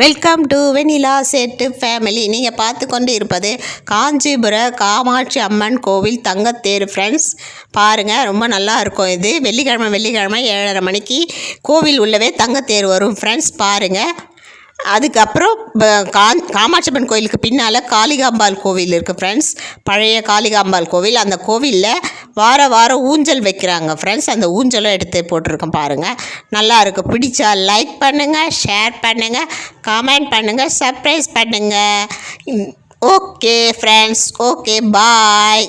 Welcome to Vennila செட்டு family. நீங்கள் பார்த்து கொண்டு இருப்பது காஞ்சிபுர காமாட்சி அம்மன் கோவில் தங்கத்தேர் ஃப்ரெண்ட்ஸ். பாருங்கள், ரொம்ப நல்லா இருக்கும். இது வெள்ளிக்கிழமை 7:30 மணிக்கு கோவில் உள்ளவே தங்கத்தேர் வரும் ஃப்ரெண்ட்ஸ். பாருங்கள். அதுக்கப்புறம் காமாட்சி அம்மன் கோயிலுக்கு பின்னால் காளிகாம்பாள் கோவில் இருக்குது ஃப்ரெண்ட்ஸ். பழைய காளிகாம்பாள் கோவில். அந்த கோவிலில் வாரம் ஊஞ்சல் வைக்கிறாங்க ஃப்ரெண்ட்ஸ். அந்த ஊஞ்சலும் எடுத்து போட்டிருக்கேன் பாருங்கள். நல்லா இருக்குது. பிடிச்சா லைக் பண்ணுங்கள், ஷேர் பண்ணுங்கள், கமெண்ட் பண்ணுங்கள், சர்ப்ரைஸ் பண்ணுங்கள். ஓகே ஃப்ரெண்ட்ஸ், ஓகே, பாய்.